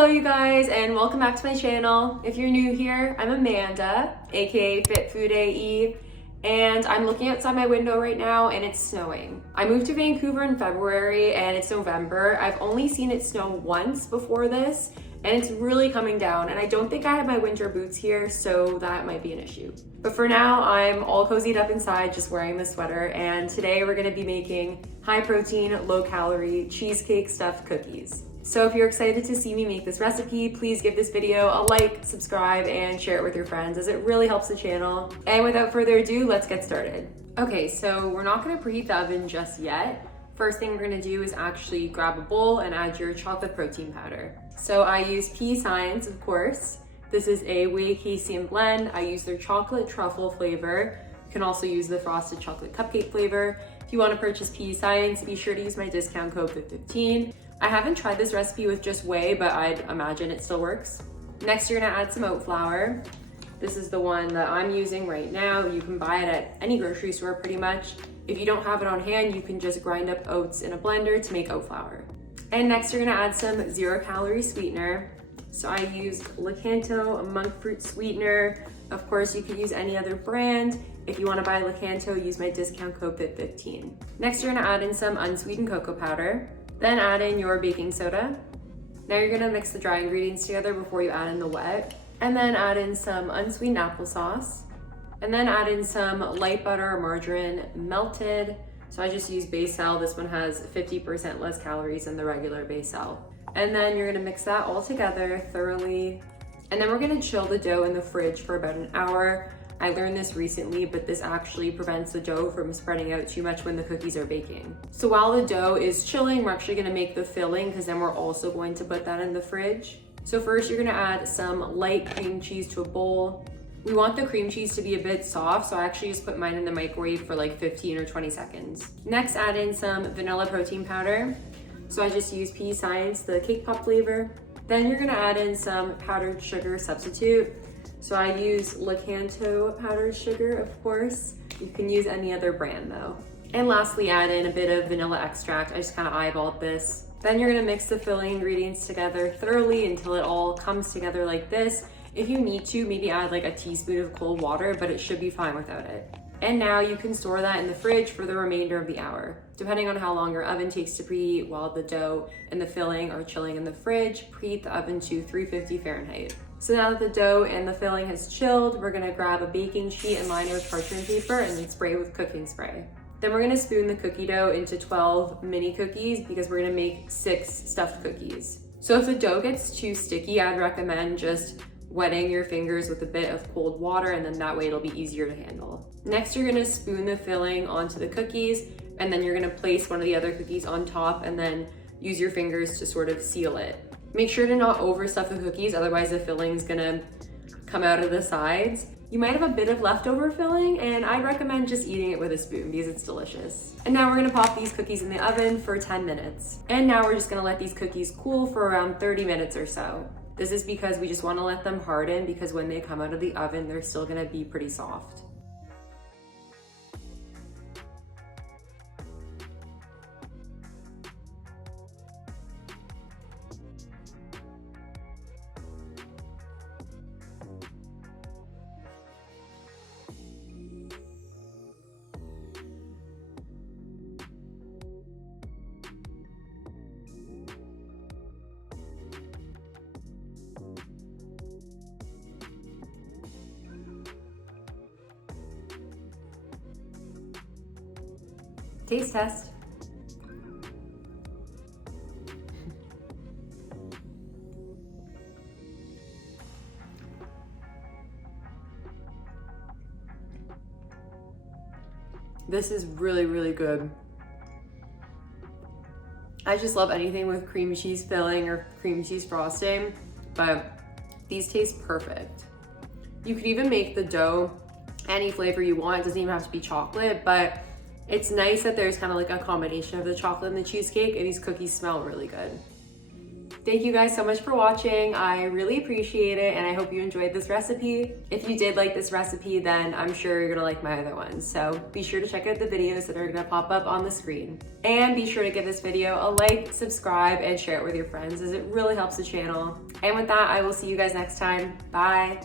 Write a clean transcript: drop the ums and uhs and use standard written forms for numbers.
Hello you guys, and welcome back to my channel. If you're new here, I'm Amanda, aka Fit Food AE, and I'm looking outside my window right now and it's snowing. I moved to Vancouver in February and it's November. I've only seen it snow once before this and it's really coming down, and I don't think I have my winter boots here, so that might be an issue. But for now, I'm all cozied up inside just wearing the sweater, and today we're gonna be making high protein, low calorie cheesecake stuffed cookies. So if you're excited to see me make this recipe, please give this video a like, subscribe, and share it with your friends as it really helps the channel. And without further ado, let's get started. Okay, so we're not gonna preheat the oven just yet. First thing we're gonna do is actually grab a bowl and add your chocolate protein powder. So I use Pea Science, of course. This is a whey casein blend. I use their chocolate truffle flavor. You can also use the frosted chocolate cupcake flavor. If you wanna purchase Pea Science, be sure to use my discount code FIT15. I haven't tried this recipe with just whey, but I'd imagine it still works. Next, you're gonna add some oat flour. This is the one that I'm using right now. You can buy it at any grocery store pretty much. If you don't have it on hand, you can just grind up oats in a blender to make oat flour. And next, you're gonna add some 0-calorie sweetener. So I used Lakanto monk fruit sweetener. Of course, you can use any other brand. If you wanna buy Lakanto, use my discount code FIT15. Next, you're gonna add in some unsweetened cocoa powder. Then add in your baking soda. Now you're gonna mix the dry ingredients together before you add in the wet. And then add in some unsweetened applesauce. And then add in some light butter or margarine melted. So I just use Baecel. This one has 50% less calories than the regular Baecel. And then you're gonna mix that all together thoroughly. And then we're gonna chill the dough in the fridge for about an hour. I learned this recently, but this actually prevents the dough from spreading out too much when the cookies are baking. So while the dough is chilling, we're actually gonna make the filling, because then we're also going to put that in the fridge. So first you're gonna add some light cream cheese to a bowl. We want the cream cheese to be a bit soft, so I actually just put mine in the microwave for like 15 or 20 seconds. Next, add in some vanilla protein powder. So I just use Pea Science, the cake pop flavor. Then you're gonna add in some powdered sugar substitute. So I use Lakanto powdered sugar, of course. You can use any other brand though. And lastly, add in a bit of vanilla extract. I just kind of eyeballed this. Then you're gonna mix the filling ingredients together thoroughly until it all comes together like this. If you need to, maybe add like a teaspoon of cold water, but it should be fine without it. And now you can store that in the fridge for the remainder of the hour. Depending on how long your oven takes to preheat while the dough and the filling are chilling in the fridge, preheat the oven to 350 Fahrenheit. So now that the dough and the filling has chilled, we're gonna grab a baking sheet and line it with parchment paper and then spray with cooking spray. Then we're gonna spoon the cookie dough into 12 mini cookies because we're gonna make 6 stuffed cookies. So if the dough gets too sticky, I'd recommend just wetting your fingers with a bit of cold water, and then that way it'll be easier to handle. Next, you're gonna spoon the filling onto the cookies, and then you're gonna place one of the other cookies on top and then use your fingers to sort of seal it. Make sure to not overstuff the cookies, otherwise the filling's gonna come out of the sides. You might have a bit of leftover filling, and I recommend just eating it with a spoon because it's delicious. And now we're gonna pop these cookies in the oven for 10 minutes. And now we're just gonna let these cookies cool for around 30 minutes or so. This is because we just wanna let them harden, because when they come out of the oven, they're still gonna be pretty soft. Taste test. This is really, really good. I just love anything with cream cheese filling or cream cheese frosting, but these taste perfect. You could even make the dough any flavor you want. It doesn't even have to be chocolate, but it's nice that there's kind of like a combination of the chocolate and the cheesecake, and these cookies smell really good. Thank you guys so much for watching. I really appreciate it, and I hope you enjoyed this recipe. If you did like this recipe, then I'm sure you're gonna like my other ones. So be sure to check out the videos that are gonna pop up on the screen. And be sure to give this video a like, subscribe, and share it with your friends, as it really helps the channel. And with that, I will see you guys next time. Bye.